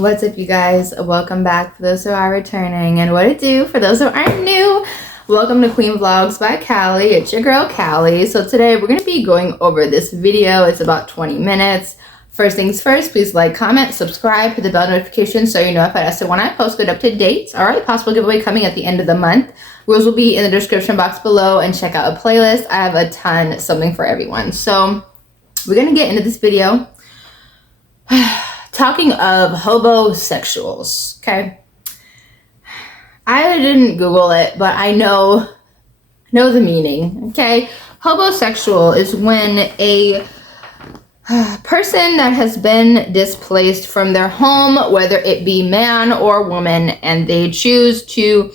What's up, you guys? Welcome back for those who are returning, and what it do for those who aren't new. Welcome to Queen Vlogs by Callie. It's your girl Callie. So today we're going to be going over this video. It's about 20 minutes. First things first, please like, comment, subscribe, hit the bell notification so you're notified as to when I post good up to date. All right, possible giveaway coming at the end of the month. Rules will be in the description box below, and check out a playlist. I have a ton, something for everyone. So we're going to get into this video. Talking of hobosexuals, okay? I didn't Google it, but I know the meaning, okay? Hobosexual is when a person that has been displaced from their home, whether it be man or woman, and they choose to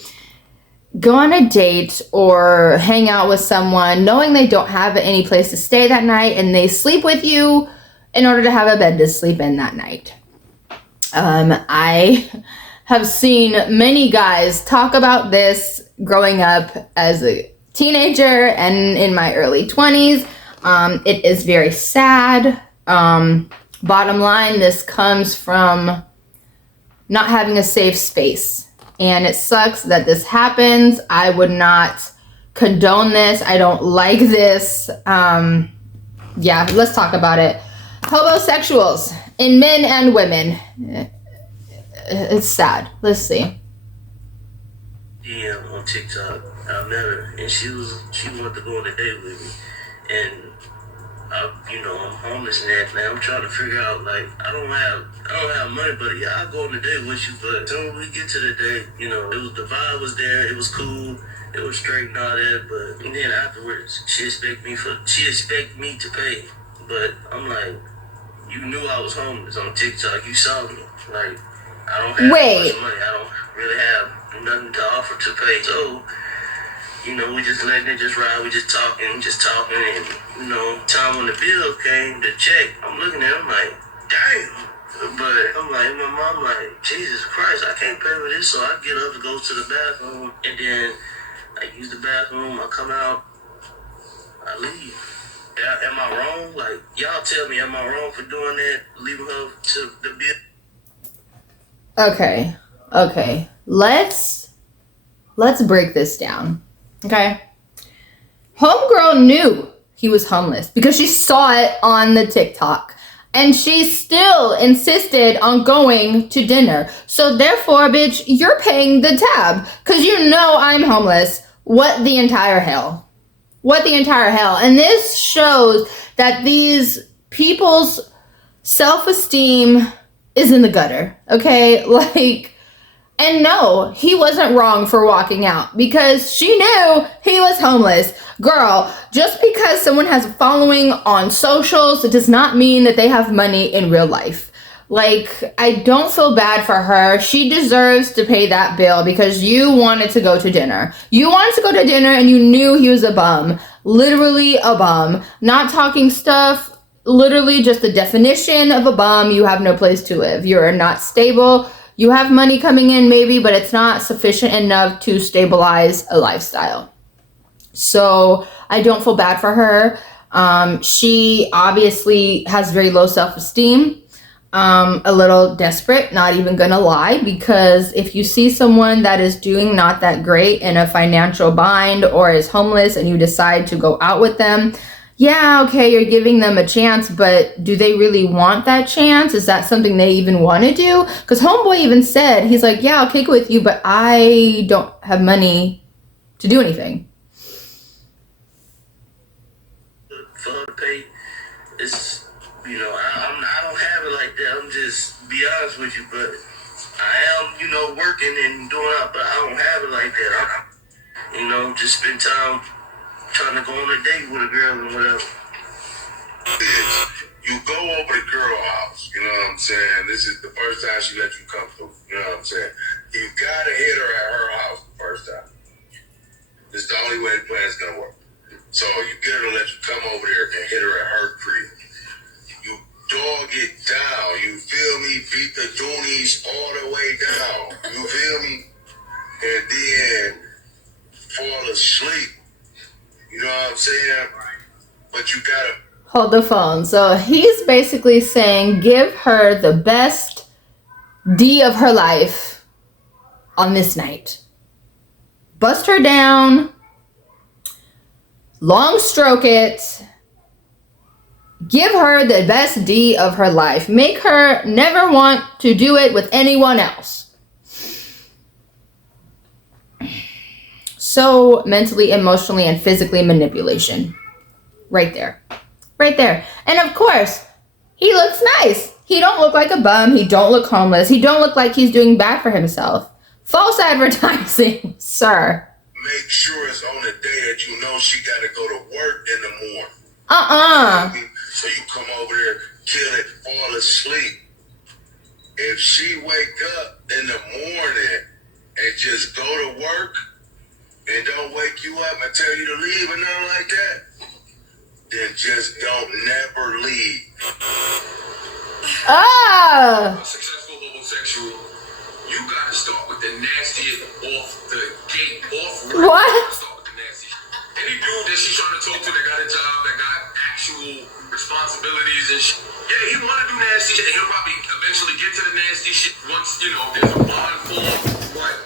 go on a date or hang out with someone knowing they don't have any place to stay that night, and they sleep with you in order to have a bed to sleep in that night. I have seen many guys talk about this growing up as a teenager and in my early 20s. It is very sad. Bottom line, this comes from not having a safe space. And it sucks that this happens. I would not condone this. I don't like this. Yeah, let's talk about it. Hobosexuals in men and women. It's sad. Let's see. Yeah, on TikTok, I met her, and she wanted to go on a date with me, and I'm homeless and that, man. I'm trying to figure out, like, I don't have money, but yeah, I'll go on a date with you. But soon we get to the date, the vibe was there, it was cool, it was straight and all that. But and then afterwards, she expect me to pay, but I'm like, you knew I was homeless on TikTok. You saw me. Like, I don't have much money. I don't really have nothing to offer to pay. So, we just letting it just ride. We just talking. And, time when the bill came, the check, I'm looking at it, I'm like, damn. But I'm like, my mom like, Jesus Christ, I can't pay for this. So I get up and go to the bathroom. And then I use the bathroom. I come out. I leave. Am I wrong? Like, y'all tell me, am I wrong for doing that? Leaving her to the bill? Okay. Let's break this down. Okay. Homegirl knew he was homeless because she saw it on the TikTok. And she still insisted on going to dinner. So therefore, bitch, you're paying the tab. Because you know I'm homeless. What the entire hell? And this shows that these people's self-esteem is in the gutter, okay? And no, he wasn't wrong for walking out because she knew he was homeless. Girl, just because someone has a following on socials, it does not mean that they have money in real life. Like, I don't feel bad for her. She deserves to pay that bill because you wanted to go to dinner. You wanted to go to dinner and you knew he was a bum. Literally a bum. Not talking stuff. Literally just the definition of a bum. You have no place to live. You're not stable. You have money coming in maybe, but it's not sufficient enough to stabilize a lifestyle. So I don't feel bad for her. She obviously has very low self-esteem. A little desperate, not even gonna lie, because if you see someone that is doing not that great in a financial bind or is homeless and you decide to go out with them, yeah, okay, you're giving them a chance, but do they really want that chance? Is that something they even want to do? Because homeboy even said, he's like, yeah, I'll kick it with you, but I don't have money to do anything. For her to pay, it's, I don't have it like that. I'm just be honest with you, but I am, working and doing it, but I don't have it like that. Just spend time trying to go on a date with a girl and whatever. You go over to girl house, you know what I'm saying? This is the first time she let you come through, you know what I'm saying? You gotta hit her at her house the first time. This is the only way the plan's gonna work. So you get her to let you come over there and hit her at her crib. You dog it down, you feel me? Beat the doonies all the way down, you feel me? And then fall asleep, you know what I'm saying? But you gotta hold the phone. So he's basically saying give her the best D of her life on this night. Bust her down, long stroke it, give her the best D of her life. Make her never want to do it with anyone else. So mentally, emotionally, and physically manipulation. Right there. Right there. And of course, he looks nice. He don't look like a bum. He don't look homeless. He don't look like he's doing bad for himself. False advertising, sir. Make sure it's on the day that you know she got to go to work in the morning. So you come over there, kill it, fall asleep. If she wake up in the morning and just go to work and don't wake you up and tell you to leave or nothing like that, then just don't never leave. Successful homosexual, you gotta start with the nasty off the gate, off rip. What? Start with the nasty. Any dude that she's trying to talk to that got a job, that got actual responsibilities and shit, yeah, he wanna do nasty shit, and he'll probably eventually get to the nasty shit once, you know, there's a bond form. But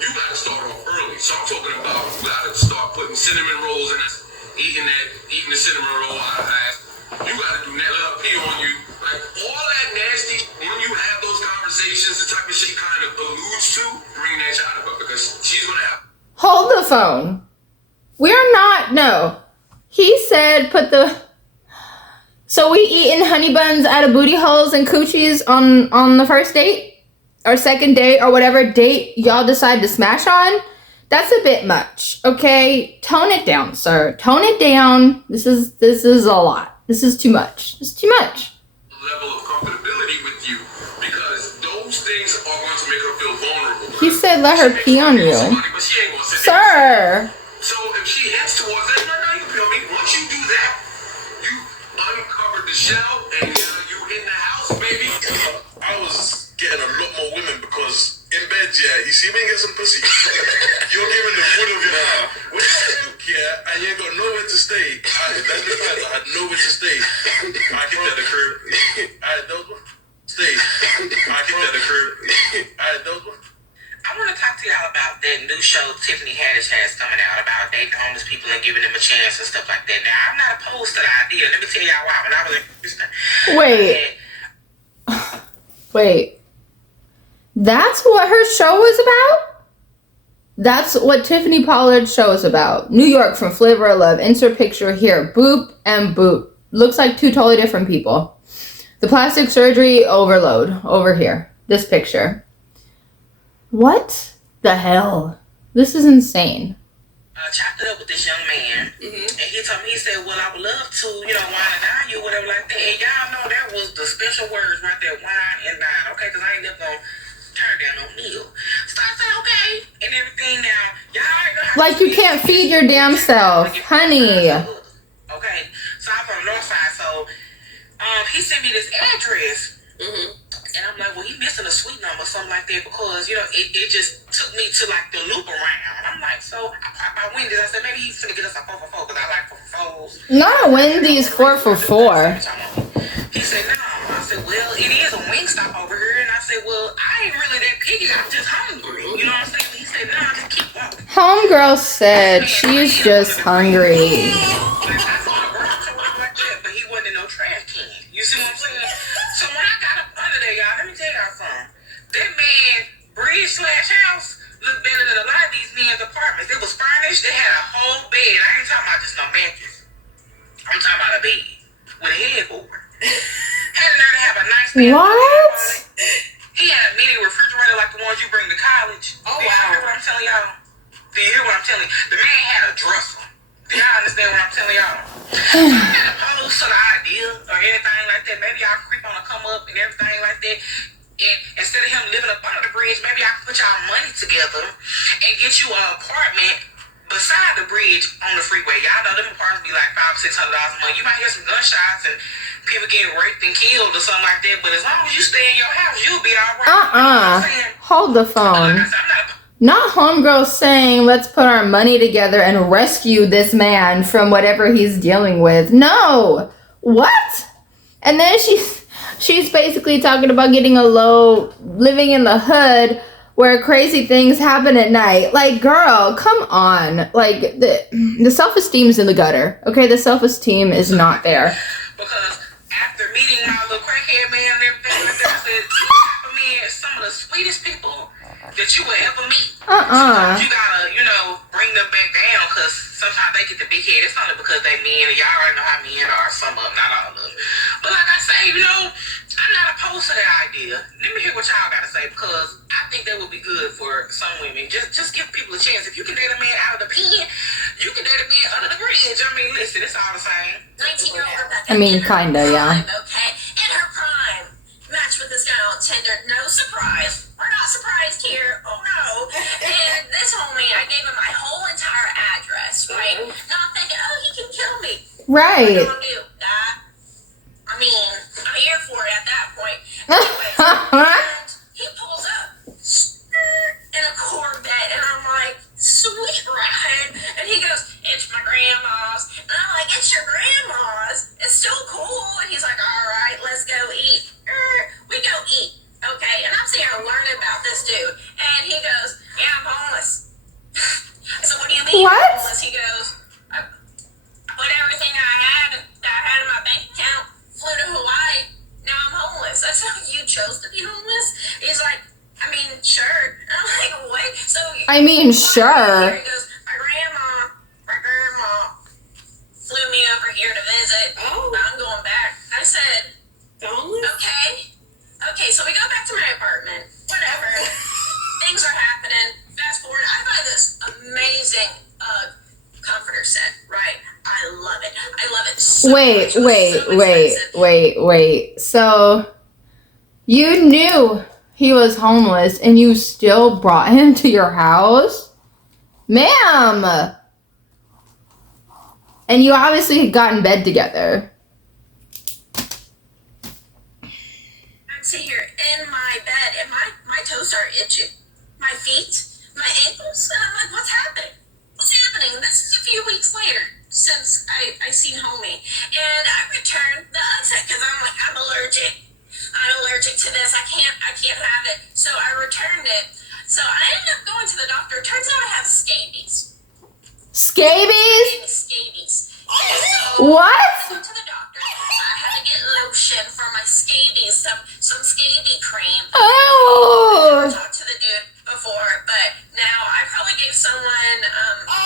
you gotta start off early. So I'm talking about you gotta start putting cinnamon rolls in this, eating the cinnamon roll out of ass. You gotta do that, let her pee on you. Like, all that nasty, when you have those conversations, the type of shit kind of alludes to, bring that shit out of her, because she's gonna have. Hold the phone. We're not, no. He said put the... So we eating honey buns out of booty holes and coochies on the first date? Or second date, or wwhatever date y'all decide to smash on? That's a bit much, okay? Tone it down, sir. Tone it down. This is a lot. This is too much. It's too much. Level of comfortability with you, because those things are going to make her feel vulnerable. He said let her pee on you. But she ain't gonna sit Sir. there. So if she heads towards that, no, you can feel me. Once you do that, you uncovered the shell and you in the house, baby. I was getting a lot more women because in bed, yeah, you see me get some pussy. You're giving the foot of your when you cook, yeah, and you ain't got nowhere to stay. That's the fact I had nowhere to stay. I get at the curb. I had those ones. Stay. I get at the curb. I had those ones. I want to talk to y'all about that new show Tiffany Haddish has coming out about dating homeless people and giving them a chance and stuff like that. Now, I'm not opposed to the idea. Let me tell y'all why. When I was in Houston, Wait. That's what her show is about? That's what Tiffany Pollard's show is about. New York from Flavor of Love. Insert picture here. Boop and boop. Looks like two totally different people. The plastic surgery overload over here. This picture. What the hell? This is insane. Chopped it up with this young man, and he told me, he said, well, I would love to, wine and dine you, whatever like that. And y'all know that was the special words right there, wine and dine, okay? Because I ain't never gonna turn down no meal. So I said, okay, and everything. Now, y'all already know how like you can't feed your damn self, honey. Okay, so I'm from the north side, so he sent me this address. And I'm like, well, he missing a suite number or something like that, because, it just took me to, like, the loop around. And I'm like, so I popped my Wendy's. I said, maybe he's finna get us a 4 for 4, because I like 4 for 4s. Not Wendy's 4 for 4. He said, no. I said, well, it is a Wingstop over here. And I said, well, I ain't really that picky. I'm just hungry. You know what I'm saying? He said, no, just keep walking. Homegirl said she's just hungry. But he wasn't in no trash can. You see what I'm saying? So when I got up under there, y'all, let me tell y'all something. That man, bridge/house, looked better than a lot of these men's apartments. It was furnished. They had a whole bed. I ain't talking about just no mattress. I'm talking about a bed with a headboard. Had the nerve to have a nice bed. What? He had a mini refrigerator like the ones you bring to college. Oh, wow. You hear what I'm telling y'all? Do you hear what I'm telling you? The man had a dresser. Do y'all understand what I'm telling y'all? So I'm not opposed to the idea or anything like that. Maybe y'all creep on a come up and everything like that. And instead of him living up under the bridge, maybe I can put y'all money together and get you an apartment beside the bridge on the freeway. Y'all know them apartments be like $500-600 a month. You might hear some gunshots and people getting raped and killed or something like that. But as long as you stay in your house, you'll be all right. You know what I'm saying? Hold the phone. Like I said, I'm not Not homegirl saying, let's put our money together and rescue this man from whatever he's dealing with. No. What? And then She's basically talking about living in the hood where crazy things happen at night. Like, girl, come on. Like, the self-esteem is in the gutter. Okay, the self-esteem is not there. Because after meeting my little crackhead man and everything like that, I said, these type of men are some of the sweetest people that you will ever meet. Sometimes you gotta, bring them back down, because sometimes they get the big head. It's only because they men, and y'all already know how men are, some of them, not all of them. But like I say, I'm not opposed to that idea. Let me hear what y'all gotta say, because I think that would be good for some women. Just give people a chance. If you can date a man out of the pen, you can date a man under the bridge. I mean, listen, it's all the same. 19-year-old Rebecca. I mean, kinda, yeah. Okay, in her prime. Matched with this guy on Tinder. No surprise. We're not surprised here. Oh no. And this homie, I gave him my whole entire address, right? Not thinking, he can kill me. Right. What do? That. I mean, I'm here for it at that point. Anyways, and he pulls up in a Corvette, and I'm like, sweet ride. And he goes, it's my grandma's. And I'm like, it's your grandma's? It's still cool. And he's like, all right, let's go eat. We go eat. Okay. And I'm sitting here learning about this dude. And he goes, yeah, I'm homeless. I said, what do you mean What? you're homeless? He goes, I put everything I had in my bank account, flew to Hawaii. Now I'm homeless. I said, you chose to be homeless? He's like, I mean, sure. And I'm like, what? So I mean, sure. He goes, my grandma flew me over here to visit. Oh. I'm going back. I said, okay, so we go back to my apartment. Whatever. Things are happening. Fast forward, I buy this amazing comforter set, right? I love it. I love it so much. It was so Wait. So, you knew he was homeless and you still brought him to your house? Ma'am! And you obviously got in bed together. I'm sitting here in my bed and my toes start itching. My feet, my ankles, and I'm like, what's happening? What's happening? And this is a few weeks later since I seen homie. And I returned the unset because I'm like, I'm allergic to this. I can't have it. So I returned it. So I ended up going to the doctor. Turns out I have scabies. Scabies? Scabies. What? I went to the doctor. I had to get lotion for my scabies, some scabie cream. Oh! I talked to the dude before, but now I probably gave someone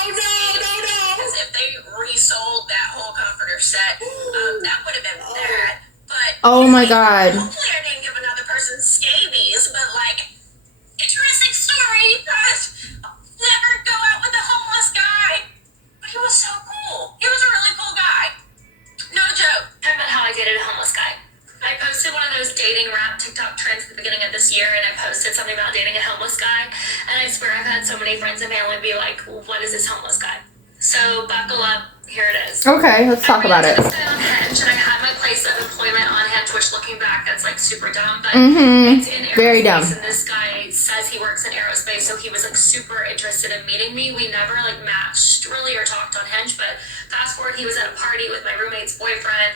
because if they resold that whole comforter set, that would have been bad. But Oh my god. hopefully I didn't give another person scabies, but interesting story. Never go out with a homeless guy. But he was so cool. He was a really cool guy. No joke. Talking about how I dated a homeless guy. I posted one of those dating rap TikTok trends at the beginning of this year, and I posted something about dating a homeless guy, and I swear I've had so many friends and family be like, what is this homeless guy? So buckle up, here it is. Okay, let's talk about it. I ran into this guy on Hinge, and I had my place of employment on Hinge, which looking back, that's super dumb, but it's in aerospace, Very dumb. and this guy says he works in aerospace, so he was super interested in meeting me. We never matched really or talked on Hinge, but fast forward, he was at a party with my roommate's boyfriend.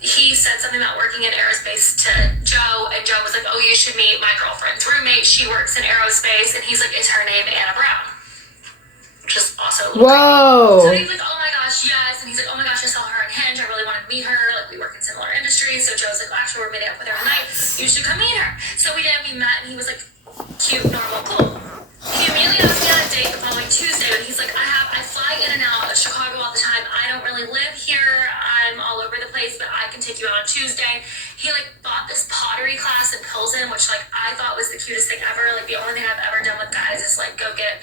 He said something about working in aerospace to Joe, and Joe was like, oh, you should meet my girlfriend's roommate. She works in aerospace, and he's like, is her name Anna Brown? Which is also a little Whoa. creepy. So he's like, oh my gosh, yes. And he's like, oh my gosh, I saw her on Hinge. I really wanted to meet her. We work in similar industries. So Joe's like, well, actually, we're meeting up with her tonight. You should come meet her. So we did. We met, and he was like, cute, normal, cool. He immediately asked me on a date the following Tuesday, but he's like, I fly in and out of Chicago all the time. I don't really live here. I'm all over the place, but I can take you out on Tuesday. He bought this pottery class in Pilsen, which I thought was the cutest thing ever. The only thing I've ever done with guys is go get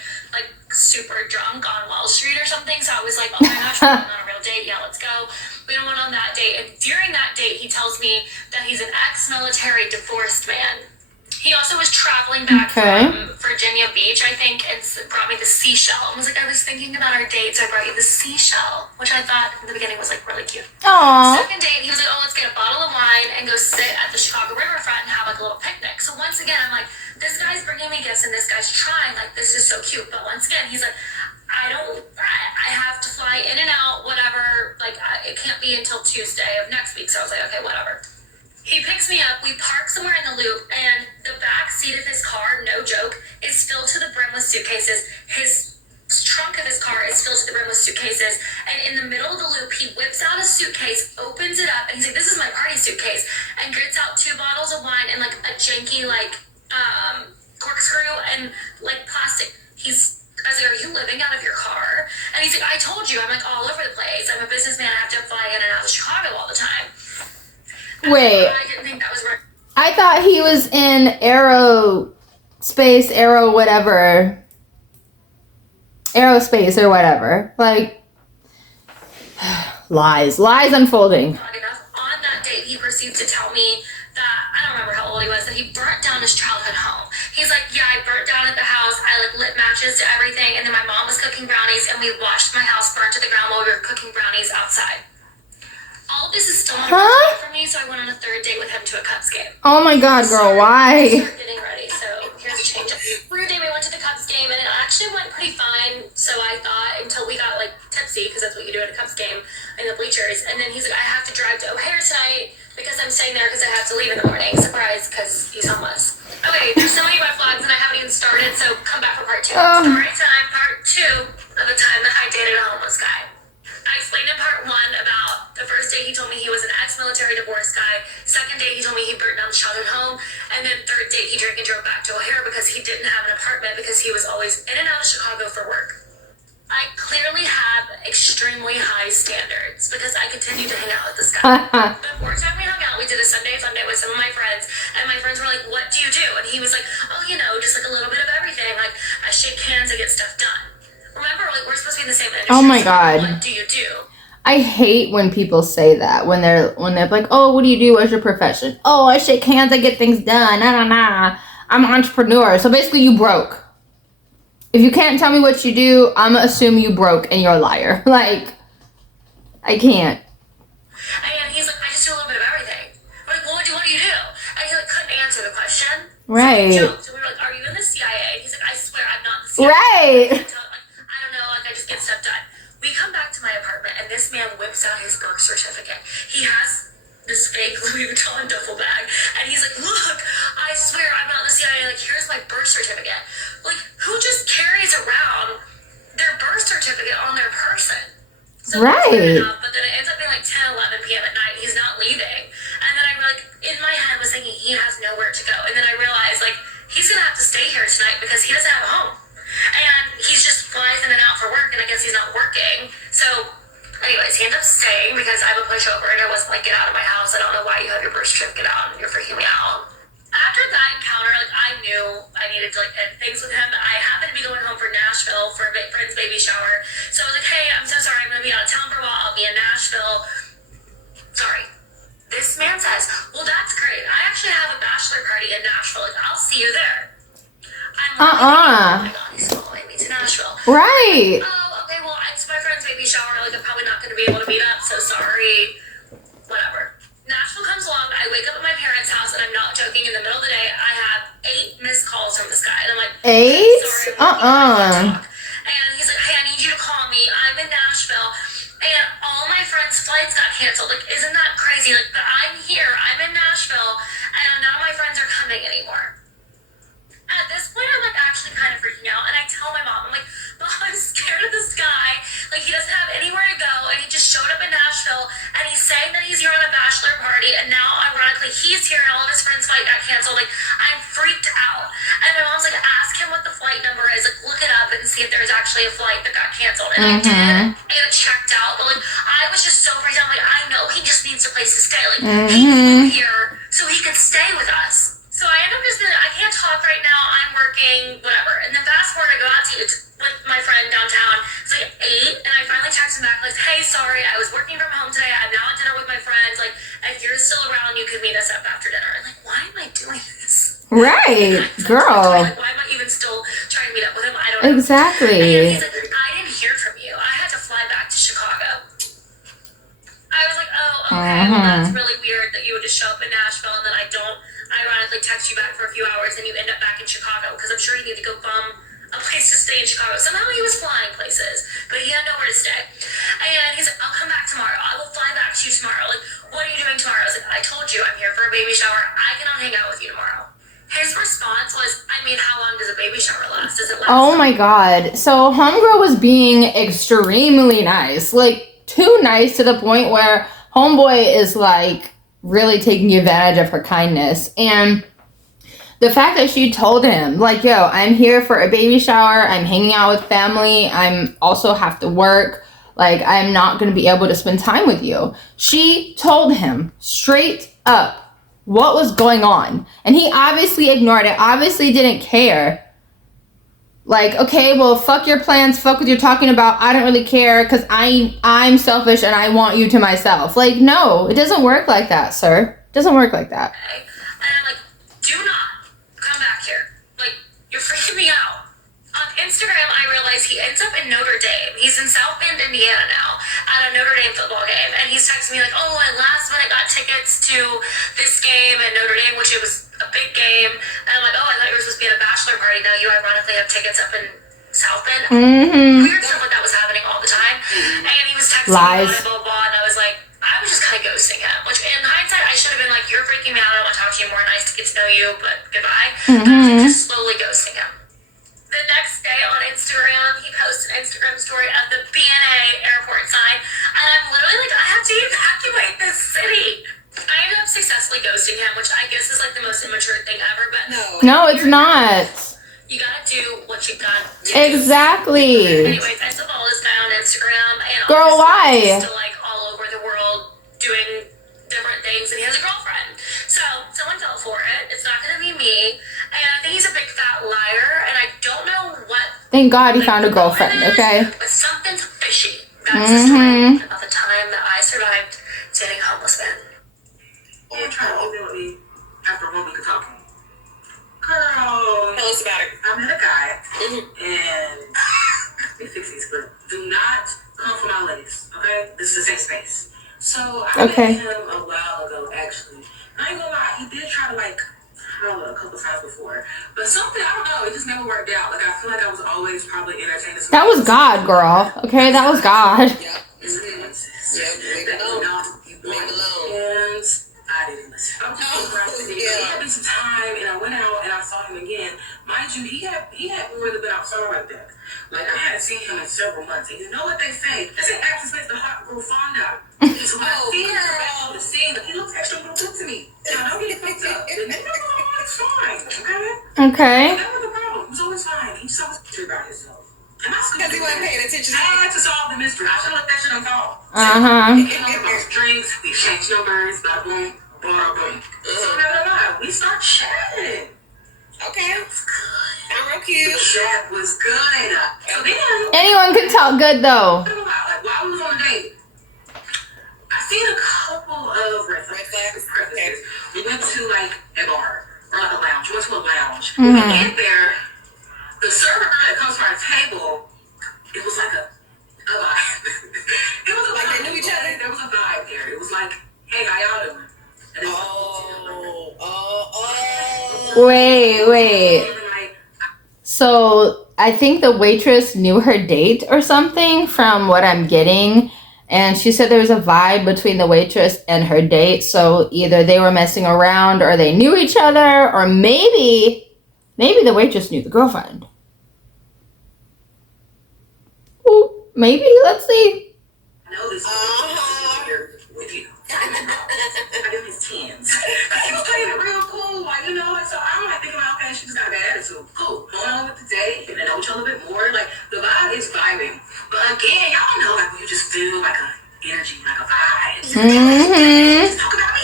super drunk on Wall Street or something. So I was like, oh my gosh, we're going on a real date. Yeah, let's go. We went on that date, and during that date, he tells me that he's an ex-military divorced man. He also was traveling back from Virginia Beach, I think, and brought me the seashell. I was thinking about our date, so I brought you the seashell, which I thought in the beginning was really cute. Aww. Second date, he was like, oh, let's get a bottle of wine and go sit at the Chicago riverfront and have a little picnic. So once again, I'm like, this guy's bringing me gifts and this guy's trying, this is so cute. But once again, he's like, I have to fly in and out, whatever, it can't be until Tuesday of next week. So I was like, okay, whatever. He picks me up, we park somewhere in the loop, and the back seat of his car, no joke, is filled to the brim with suitcases. His trunk of his car is filled to the brim with suitcases, and in the middle of the loop, he whips out a suitcase, opens it up, and he's like, this is my party suitcase, and gets out 2 bottles of wine and, like, a janky, like, corkscrew and, like, plastic. I was like, are you living out of your car? And he's like, I told you, I'm, like, all over the place. I'm a businessman, I have to fly in and out of Chicago all the time. Wait. I didn't think that was right. I thought he was in aerospace or whatever. Like, lies unfolding. On that date, he proceeds to tell me that, I don't remember how old he was, that he burnt down his childhood home. He's like, yeah, I burnt down at the house, I, like, lit matches to everything, and then my mom was cooking brownies, and we watched my house burn to the ground while we were cooking brownies outside. All of this is still on for me, so I went on a 3rd date with him to a Cubs game. Oh my god, girl, why? We're getting ready, so here's a change. For a day, we went to the Cubs game, and it actually went pretty fine, so I thought, until we got, like, tipsy, because that's what you do at a Cubs game, in the bleachers, and then he's like, I have to drive to O'Hare tonight, because I'm staying there because I have to leave in the morning. Surprise, because he's homeless. Okay, there's so many red flags, and I haven't even started, so come back for part 2. Storytime, part 2 of the time that I dated a homeless guy. I explained in part 1 about the first day he told me he was an ex-military divorce guy. 2nd day he told me he burnt down his childhood home. And then 3rd date he drank and drove back to O'Hare because he didn't have an apartment because he was always in and out of Chicago for work. I clearly have extremely high standards because I continue to hang out with this guy. Before time we hung out, we did a Sunday fun day with some of my friends. And my friends were like, what do you do? And he was like, oh, you know, just like a little bit of everything. Like, I shake hands, I get stuff done. Remember, like, we're supposed to be in the same industry. Oh my god. What do you do? I hate when people say that when they're like, oh, what do you do? What's your profession? Oh, I shake hands, I get things done. I'm an entrepreneur. So basically, you broke. If you can't tell me what you do, I'm gonna assume you broke and you're a liar. Like, I can't. And he's like, I just do a little bit of everything. We're like, well, what do you do? And he like couldn't answer the question. Right. So we joked. So we were like, are you in the CIA? He's like, I swear I'm not in the CIA. Right. I don't know, like I just get stuff done. We come back to my apartment and this man whips out his birth certificate. He has this fake Louis Vuitton duffel bag and he's like, look, I swear I'm not in the CIA, like here's my birth certificate. Like, who just carries around their birth certificate on their person? So right. But then it ends up being like 10, 11 p.m. at night. He's not leaving. And then I'm like, in my head was thinking he has nowhere to go. And then I realized like, he's going to have to stay here tonight because he doesn't have a home. And he just flies in and out for work, and I guess he's not working. So, anyways, he ends up staying because I have a pushover, and I wasn't like, get out of my house. I don't know why you have your birth certificate out, and you're freaking me out. After that encounter, like, I knew I needed to, like, end things with him. I happened to be going home for Nashville for a friend's baby shower. So I was like, hey, I'm so sorry. I'm going to be out of town for a while. I'll be in Nashville. Sorry. This man says, well, that's great. I actually have a bachelor party in Nashville. Like, I'll see you there. I'm oh my God, he's following me to Nashville. Right. Oh, okay, well, it's my friend's baby shower. Like, I'm probably not going to be able to meet up, so sorry. Whatever. Nashville comes along. I wake up at my parents' house, and I'm not joking. In the middle of the day, I have 8 missed calls from this guy. And I'm like, 8? Sorry, and he's like, hey, I need you to call me. I'm in Nashville. And all my friends' flights got canceled. Like, isn't that crazy? Like, I'm here. I'm in Nashville, and none of my friends are coming anymore. At this point, I'm, like, actually kind of freaking out, and I tell my mom, I'm like, Mom, I'm scared of this guy. Like, he doesn't have anywhere to go, and he just showed up in Nashville, and he's saying that he's here on a bachelor party, and now, ironically, he's here, and all of his friends' flight got canceled. Like, I'm freaked out. And my mom's like, ask him what the flight number is. Like, look it up and see if there's actually a flight that got canceled. And I did, and it checked out, but, like, I was just so freaked out. I'm like, I know he just needs a place to stay. Like, he flew here so he could stay with us. So I end up just being like, I can't talk right now, I'm working, whatever. And then fast forward, I go out to eat with my friend downtown. It's like 8, and I finally text him back, like, hey, sorry, I was working from home today, I'm now at dinner with my friends, like, if you're still around, you could meet us up after dinner. And like, why am I doing this? Right, girl. Like, why am I even still trying to meet up with him? I don't know. Exactly. And he's like, I didn't hear from you. I had to fly back to Chicago. I was like, oh, okay, well, that's really weird that you would just show up in Nashville and then I don't ironically text you back for a few hours and you end up back in Chicago because I'm sure you need to go bum a place to stay in Chicago. Somehow he was flying places, but he had nowhere to stay. And he's like, I'll come back tomorrow. I will fly back to you tomorrow. Like, what are you doing tomorrow? I was like, I I told you I'm here for a baby shower. I cannot hang out with you tomorrow. His response was, I mean, how long does a baby shower last? Does it last? Oh my god. So homegirl was being extremely nice. Like, too nice to the point where homeboy is like really taking advantage of her kindness. And the fact that she told him, like, yo, I'm here for a baby shower. I'm hanging out with family. I'm also have to work. Like, I'm not going to be able to spend time with you. She told him straight up what was going on. And he obviously ignored it, obviously didn't care. Like, okay, well, fuck your plans, fuck what you're talking about. I don't really care because I'm selfish and I want you to myself. Like, no, it doesn't work like that, sir. It doesn't work like that. And I'm like, do not come back here. Like, you're freaking me out. On Instagram, I realize he ends up in Notre Dame. He's in South Bend, Indiana now, at a Notre Dame football game. And he's texting me like, oh, I last minute got tickets to this game at Notre Dame, which it was a big game. And I'm like, oh, I thought you were supposed to be at a bachelor party. Now you ironically have tickets up in South Bend. Weird stuff like that was happening all the time. And he was texting Lies. me, blah, blah, blah. And I was like, I was just kind of ghosting him. Which in hindsight, I should have been like, you're freaking me out. I don't want to talk to you more. Nice to get to know you, but goodbye. But I was just slowly ghosting him. The next day on Instagram, he posts an Instagram story of the BNA airport sign, and I'm literally like, I have to evacuate this city. I ended up successfully ghosting him, which I guess is like the most immature thing ever, but No, it's not. you gotta do what you gotta do. Exactly. Anyways, I still follow this guy on Instagram, and Girl, obviously why? he's still like all over the world doing different things, and he has a girlfriend. So someone fell for it. It's not gonna be me. And I think he's a big fat liar, and I don't know what. Thank God he found a girlfriend, okay? But something's fishy. That's the story about the time that I survived dating a homeless man. You're trying to email me after 1 week of talking. Girl, Tell us about it. I met a guy, and let me fix these, but do not come for my legs, okay? This is a safe space. So I met him a while ago, actually. I ain't gonna lie, he did try to like holler a couple times before, but something, I don't know, it just never worked out. Like, I feel like I was always probably entertaining. That was God, girl. Okay, that was God. Yep. Leave it alone. And I didn't listen. I'm just so It had been some time, and I went out and I saw him again. Mind you, he hadn't really been outside like that. Like, I hadn't seen him in several months. And you know what they say? They say absence makes the heart grow fonder. So when I see him back on the scene, he looks extra little good to me. And I know he picked up. And it's fine, okay? Okay. That was the problem. It was always fine. He just always cared about himself. And I Because he wasn't paying attention. I had to solve the mystery. I should have let that shit unsolved. Uh-huh. Came over those drinks, we exchanged numbers, blah, boom, blah, boom. So, no, we start chatting. Okay. It was good. I'm real cute. The chat was good. So then, Anyone can tell good though. like, while we was on a date, I seen a couple of red flags. Okay. We went to like a bar or like a lounge. We went to a lounge. We get there, the server girl that comes to our table, it was like a vibe. It was like they knew each other. There was a vibe there. It was like, hey, how y'all doing? And then Wait. So I think the waitress knew her date or something from what I'm getting. And she said there was a vibe between the waitress and her date. So either they were messing around or they knew each other, or maybe the waitress knew the girlfriend. Ooh, maybe, let's see. I know this is here with you. I do his tens. He was playing it real cool, like, you know, like, so I'm like thinking, okay, she just got a bad attitude. Cool. Going on with the day, getting to know each other a bit more. Like, the vibe is vibing. But again, y'all know, like, when you just feel like a energy, like a vibe. Just talk about me.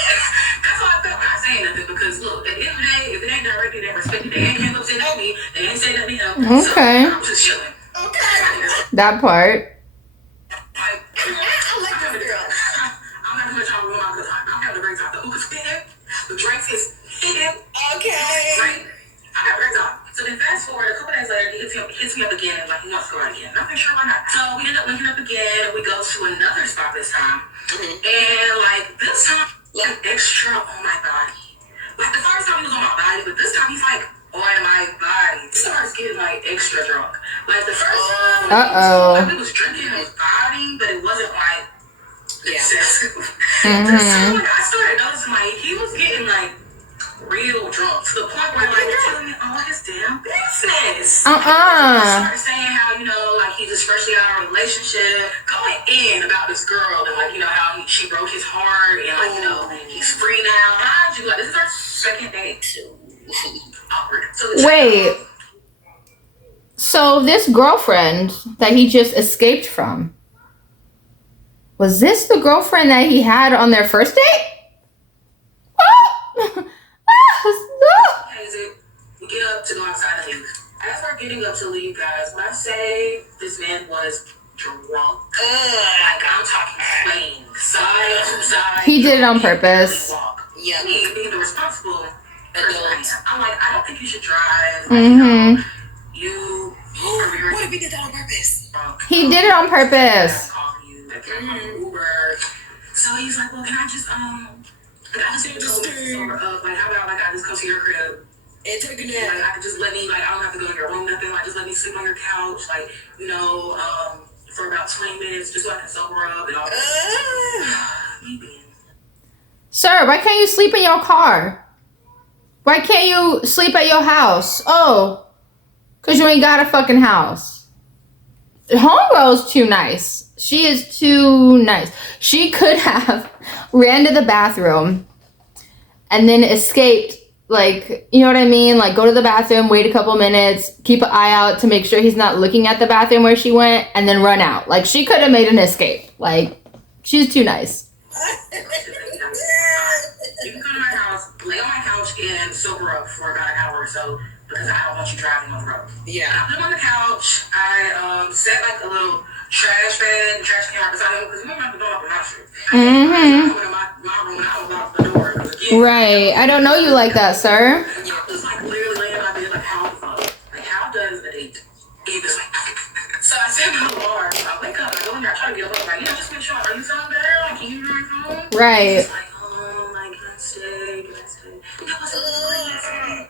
That's how I felt when I saying nothing, because look, at the end of the day, if it ain't directly, they respect me. They ain't came up to know me. They ain't say nothing to me. Okay. So I'm just chilling. Okay. That part. I like this girl. I'm not gonna try to ruin my good time. I'm having a great time. The hookah's hitting, the drinks is hitting. Okay. Right? I got a great time. So then fast forward, a couple days later, he hits me up again and like he wants to go out again. Not sure why not. So we end up linking up again. We go to another spot this time. And like this time, like extra on my body. Like the first time he was on my body, but this time he's like on my body. He starts getting like extra drunk. Like the first time, like, we was drinking in his body, but it wasn't like excessive. This time, like, I started noticing like Started saying how, you know, like he just freshly out of a relationship, going in about this girl and like, you know, how she broke his heart and like, you know, he's free now. Mind you, like this is our second date. Awkward. So Wait. So this girlfriend that he just escaped from, was this the girlfriend that he had on their first date? We get up to go outside and leave. As we're getting up to leave, guys, when I say this man was drunk, like I'm talking swaying side to side. He did it on purpose. Yeah, me being the responsible person, I'm like, I don't think you should drive. Like, you know, what if he did that on purpose? He did it on purpose. Uber. So he's like, well, can I just like, how about like I just come to your crib and take a nap? Like, I can just let me, like, I don't have to go in your room, nothing. Like, just let me sleep on your couch, like, you know, for about 20 minutes, just so I can sober up and all that. Sir, why can't you sleep in your car? Why can't you sleep at your house? Oh, because you ain't got a fucking house. Homegirl's too nice. She is too nice. She could have ran to the bathroom and then escaped, like, you know what I mean? Like, go to the bathroom, wait a couple minutes, keep an eye out to make sure he's not looking at the bathroom where she went, and then run out. Like, she could have made an escape. Like, she's too nice. You can come to my house, lay on my couch, and sober up for about an hour or so, because I don't want you driving on the road. Yeah. I put him on the couch. I set like a little trash bag, the trash can beside him, because you remember the door open my shit. I went in my room and I was locked the door. Again, Right. I don't know you like that, sir. I was like literally laying in my bed, like, how the fuck? Like, how does a date end this way? So I set my alarm. I wake up, I go in there, I try to get up, I'm like, you know, just make sure, are you feeling better? Like, can you drive home? Right. He's like, like, can I stay? Can I stay? That wasn't the agreement.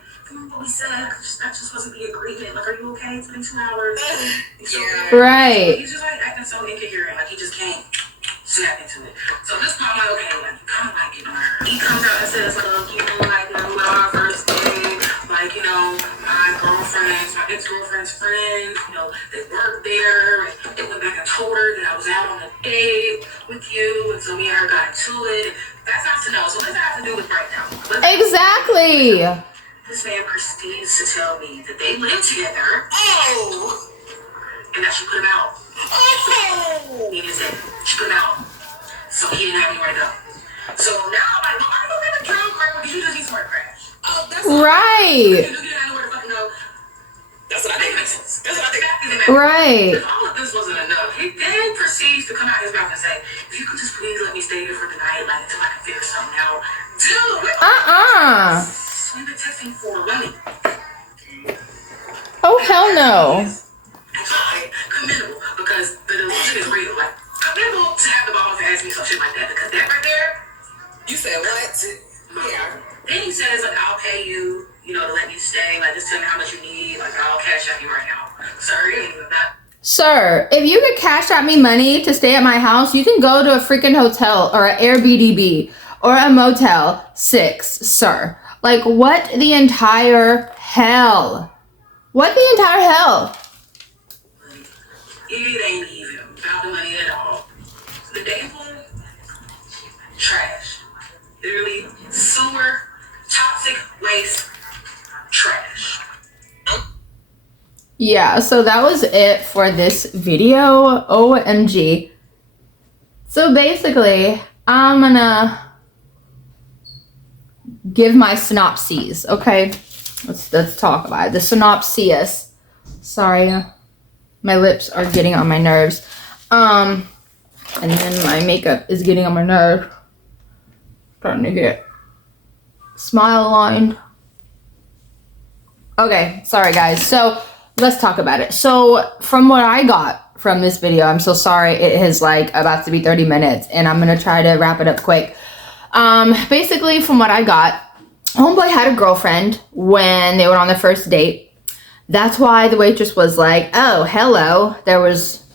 What we said, that just wasn't the agreement. Like, are you okay? It's been 2 hours. Right. He's just like acting so incoherent, like he just can't snap into it. So this point, I'm like, okay, like, you kind of like it on her. He comes out and says, look, you know, like, when we went on our first date, like, you know, my ex-girlfriend's friends, you know, they worked there, and they went back and told her that I was out on a date with you, and so me and her got into it. That's not to know. So what does that have to do with right now? Exactly. This man proceeds to tell me that they live together. Oh! And that she put him out. Oh! He said she put him out. So he didn't have anywhere to go. So now I'm like, well, are you really drunk or because you just need somewhere to crash? Oh, that's right. You didn't have nowhere to fucking go. That's what I think makes sense. That's what I think. Right. If all of this wasn't enough, he then proceeds to come out his mouth and say, if you could just please let me stay here for the night, like, until I can figure something out. Dude, we've been texting for money. Oh, hell no. Actually, commendable, because the delusion is real. Like, commendable to have the balls to ask me some shit like that, because that right there. You said what? Yeah. Then he says, like, I'll pay you, you know, to let me stay. Like, just tell me how much you need. Like, I'll cash out you right now. Sir, you ain't even that. Sir, if you could cash out me money to stay at my house, you can go to a freaking hotel or an Airbnb or a Motel 6, sir. Like, what the entire hell? What the entire hell? It ain't even about the money at all. The dating pool, trash. Literally, sewer, toxic waste, trash. Yeah, so that was it for this video. OMG. So basically, I'm gonna give my synopses, okay? Let's talk about it. The synopsis. Sorry, my lips are getting on my nerves. And then my makeup is getting on my nerves. Starting to get smile lined. Okay, sorry guys. So let's talk about it. So from what I got from this video, I'm so sorry, it is like about to be 30 minutes and I'm gonna try to wrap it up quick. Basically from what I got, homeboy had a girlfriend when they were on the first date. That's why the waitress was like, oh, hello. There was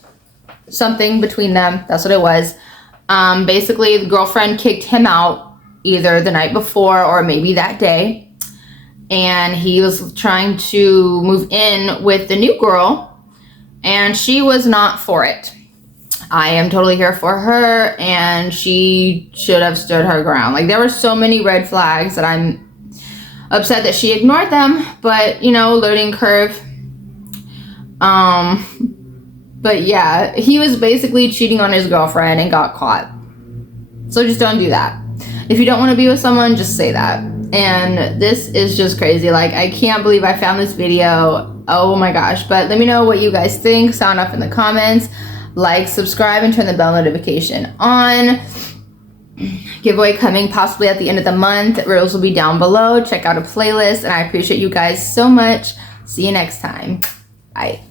something between them. That's what it was. Basically the girlfriend kicked him out either the night before or maybe that day. and he was trying to move in with the new girl, and she was not for it. I am totally here for her, and she should have stood her ground. Like, there were so many red flags that I'm upset that she ignored them, but, you know, learning curve. But yeah, he was basically cheating on his girlfriend and got caught. So just don't do that. If you don't want to be with someone, just say that. And this is just crazy. Like, I can't believe I found this video. Oh my gosh. But let me know what you guys think. Sound off in the comments. Like, subscribe, and turn the bell notification on. Giveaway coming possibly at the end of the month. Rules will be down below. Check out a playlist, and I appreciate you guys so much. See you next time. Bye.